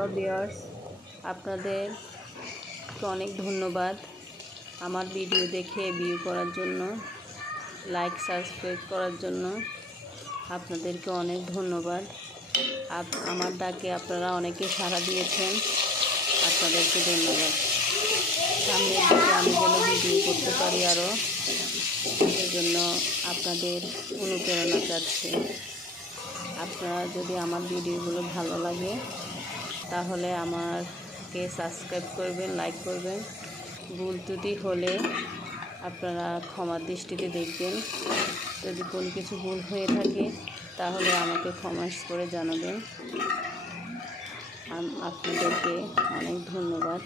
Hello viewers, আপনাদের অনেক ধন্যবাদ আমার ভিডিও দেখে ভিউ করার জন্য, লাইক সাবস্ক্রাইব করার জন্য। আপনাদেরকে অনেক ধন্যবাদ। আমার ডাকে আপনারা অনেকে সাড়া দিয়েছেন, আপনাদেরকে ধন্যবাদ। সামনের দিকে আমি যেন ভিডিও করতে পারি আরও, সেজন্য আপনাদের অনুপ্রেরণা চাচ্ছি। আপনারা যদি আমার ভিডিওগুলো ভালো লাগে তাহলে আমাকে সাবস্ক্রাইব করবেন, লাইক করবেন। ভুল ত্রুটি হলে আপনারা ক্ষমার দৃষ্টিতে দেখবেন। যদি কোনো কিছু ভুল হয়ে থাকে তাহলে আমাকে ক্ষমা করে জানাবেন। আপনাদেরকে অনেক ধন্যবাদ।